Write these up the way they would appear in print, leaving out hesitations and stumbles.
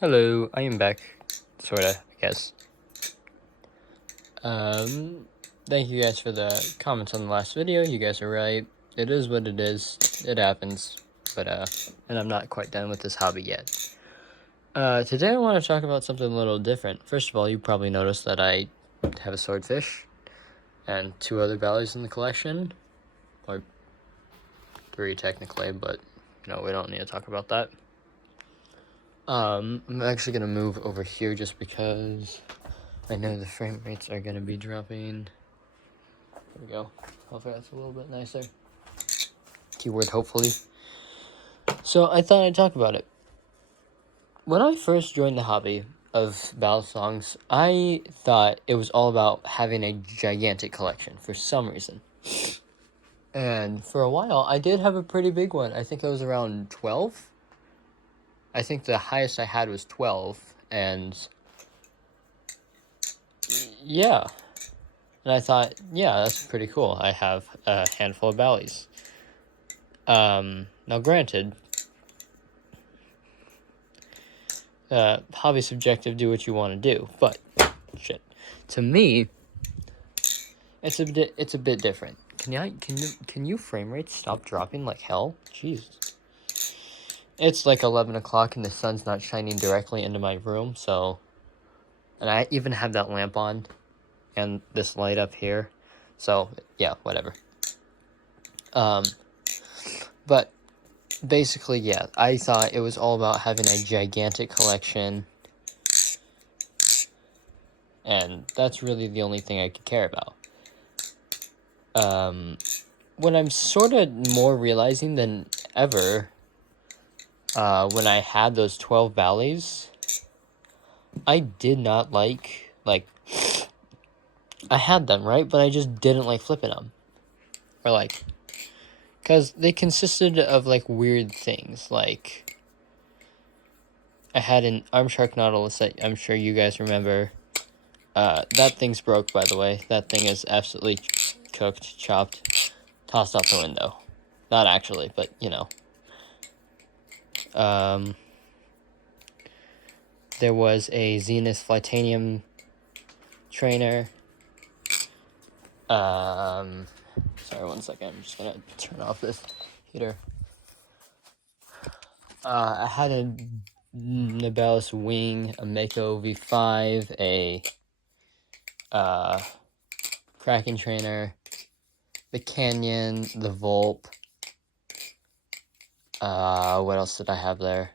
Hello, I am back. Sorta, I guess. Thank you guys for the comments on the last video. You guys are right. It is what it is. It happens. But, and I'm not quite done with this hobby yet. Today I want to talk about something a little different. First of all, you probably noticed that I have a swordfish and 2 other bellies in the collection. Or 3 technically, but, we don't need to talk about that. I'm actually going to move over here just because I know the frame rates are going to be dropping. There we go. Hopefully that's a little bit nicer. Keyword hopefully. So I thought I'd talk about it. When I first joined the hobby of ballad songs, I thought it was all about having a gigantic collection for some reason. And for a while, I did have a pretty big one. I think it was around 12. I think the highest I had was 12, and yeah. And I thought, yeah, that's pretty cool. I have a handful of bellies. Now granted, hobby subjective, do what you want to do, but shit, to me, it's a bit different. Can you frame rate stop dropping like hell? Jeez. It's like 11 o'clock and the sun's not shining directly into my room, so, and I even have that lamp on and this light up here, so yeah, whatever. But basically, yeah, I thought it was all about having a gigantic collection, and that's really the only thing I could care about. What I'm sort of more realizing than ever, when I had those 12 valleys, I did not like, I had them, right? But I just didn't like flipping them. Or, because they consisted of, weird things. Like, I had an arm shark nautilus that I'm sure you guys remember. That thing's broke, by the way. That thing is absolutely cooked, chopped, tossed out the window. Not actually, but, there was a Zenith Flytanium trainer. Sorry, 1 second. I'm just gonna turn off this heater. I had a Nibelus Wing, a Mako V5, a Kraken trainer, the Canyon, the Volp. What else did I have there?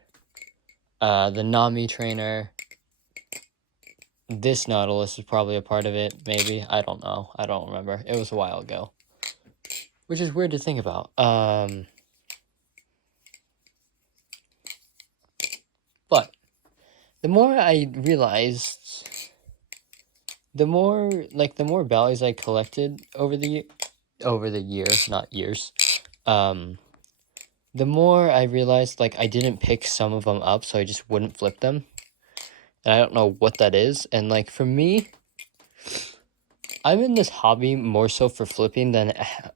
The Nami trainer. This Nautilus is probably a part of it, maybe. I don't know. I don't remember. It was a while ago. Which is weird to think about. But the more I realized, the more valleys I collected over the year, not years, the more I realized, I didn't pick some of them up, so I just wouldn't flip them. And I don't know what that is. And, for me, I'm in this hobby more so for flipping than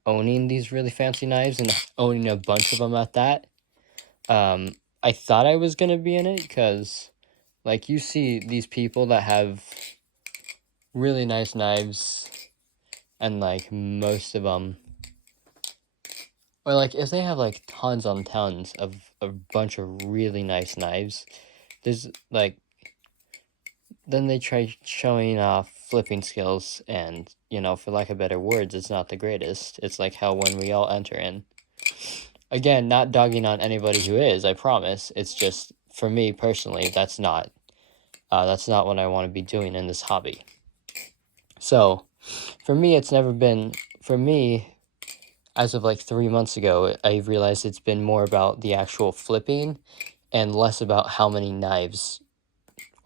owning these really fancy knives and owning a bunch of them at that. I thought I was going to be in it because, you see these people that have really nice knives and, most of them, or, if they have, tons on tons of a bunch of really nice knives, there's, then they try showing off flipping skills, and, for lack of better words, it's not the greatest. It's like hell when we all enter in. Again, not dogging on anybody who is, I promise. It's just, for me personally, that's not what I want to be doing in this hobby. So, for me, it's never been, as of 3 months ago, I realized it's been more about the actual flipping and less about how many knives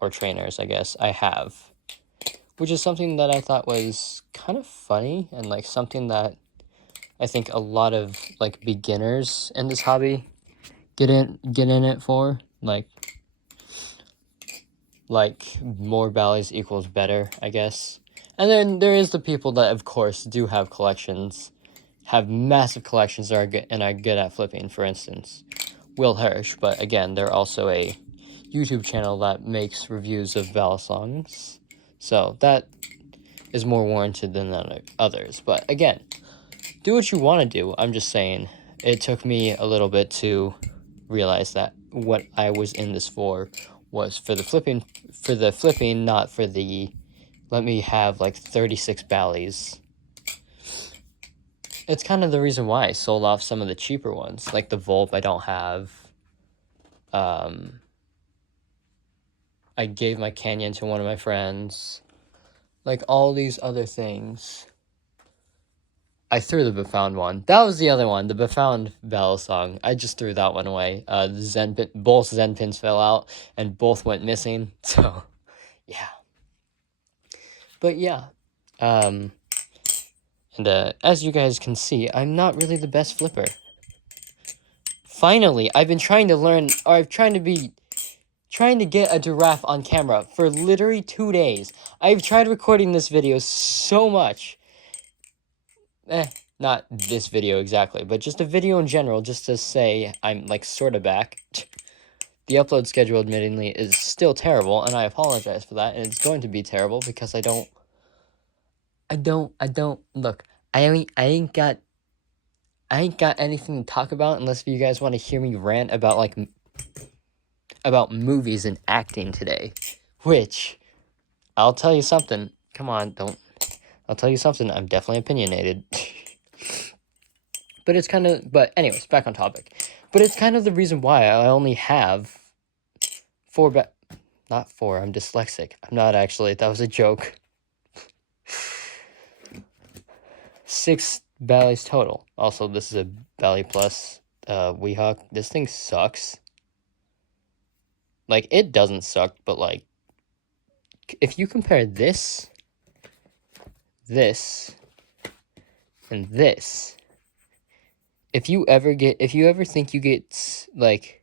or trainers, I guess, I have, which is something that I thought was kind of funny and something that I think a lot of beginners in this hobby get in it for, more valleys equals better, I guess. And then there is the people that, of course, do have collections, have massive collections that are good and are good at flipping. For instance, Will Hirsch, but again, they're also a YouTube channel that makes reviews of balisongs, so that is more warranted than others. But again, do what you want to do. I'm just saying, it took me a little bit to realize that what I was in this for was for the flipping, not for the let me have like 36 ballies. It's kind of the reason why I sold off some of the cheaper ones, like the Volp I don't have. I gave my Canyon to one of my friends. Like all these other things. I threw the Befound one. That was the other one, the Befound balisong. I just threw that one away. Both Zen pins fell out, and both went missing. So, yeah. But yeah, and as you guys can see, I'm not really the best flipper. Finally, I've been trying to learn, or I've trying to get a giraffe on camera for literally 2 days. I've tried recording this video so much. Not this video exactly, but just a video in general, just to say I'm, like, sort of back. The upload schedule, admittingly, is still terrible, and I apologize for that, and it's going to be terrible because I don't, look, I ain't got anything to talk about unless you guys want to hear me rant about, like, about movies and acting today, which, I'll tell you something, come on, I'll tell you something, I'm definitely opinionated. But it's kind of, but anyways, back on topic. But it's kind of the reason why I only have not 4, I'm dyslexic. I'm not actually, that was a joke. 6 Bally's total. Also, this is a Bally Plus Weehawk. This thing sucks. Like, it doesn't suck, but like, if you compare this, and this, if you ever think you get, like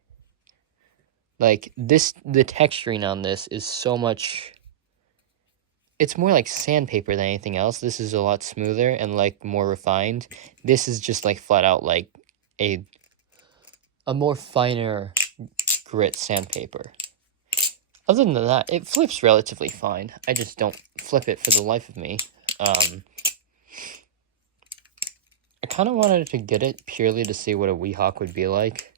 this, the texturing on this is so much, it's more like sandpaper than anything else. This is a lot smoother and, like, more refined. This is just, like, flat out, like, a more finer grit sandpaper. Other than that, it flips relatively fine. I just don't flip it for the life of me. I kind of wanted to get it purely to see what a Weehawk would be like,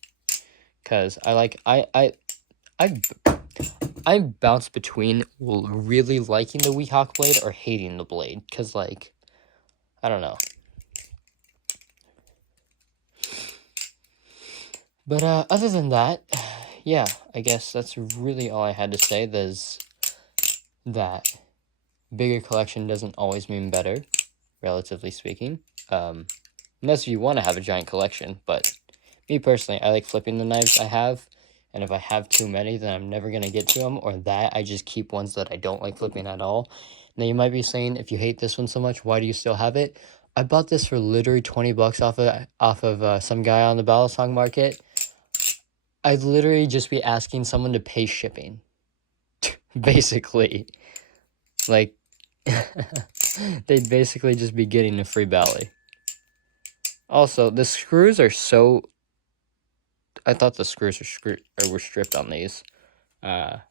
because I bounce between really liking the Weehawk blade or hating the blade, because, like, I don't know. But other than that, yeah, I guess that's really all I had to say. There's that bigger collection doesn't always mean better, relatively speaking. Unless you want to have a giant collection, but me personally, I like flipping the knives I have, and if I have too many, then I'm never going to get to them, or that I just keep ones that I don't like flipping at all. Now, you might be saying, if you hate this one so much, why do you still have it? I bought this for literally 20 bucks off of some guy on the balisong market. I'd literally just be asking someone to pay shipping. Basically. Like, they'd basically just be getting a free bally. Also, the screws are so... I thought the screws were stripped on these. Yeah.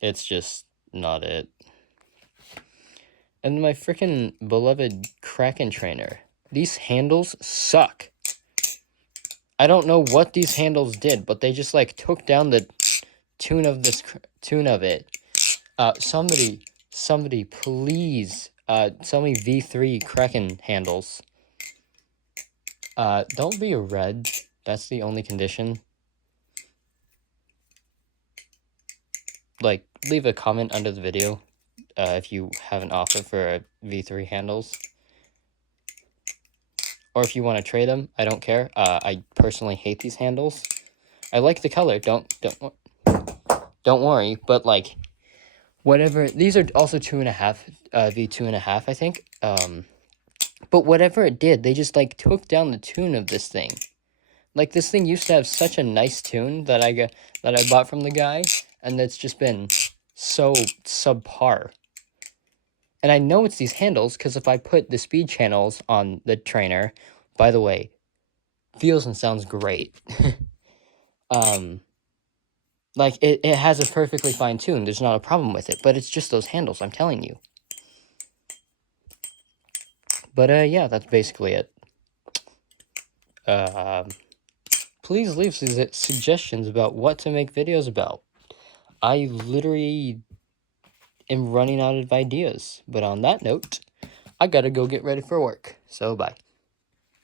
It's just not it. And my freaking beloved Kraken trainer. These handles suck. I don't know what these handles did, but they just, like, took down the tune of it. Somebody, please, sell me V3 Kraken handles. Don't be a red. That's the only condition. Like, leave a comment under the video, if you have an offer for V3 handles. Or if you want to trade them, I don't care. I personally hate these handles. I like the color. Don't worry. But, like, whatever. These are also 2.5, V2.5, I think. But whatever it did, they just, like, took down the tune of this thing. Like, this thing used to have such a nice tune that I bought from the guy, and that's just been so subpar. And I know it's these handles, because if I put the speed channels on the trainer, by the way, feels and sounds great. Like, it has a perfectly fine tune. There's not a problem with it, but it's just those handles, I'm telling you. But, yeah, that's basically it. Please leave suggestions about what to make videos about. I literally am running out of ideas. But on that note, I gotta go get ready for work. So, bye.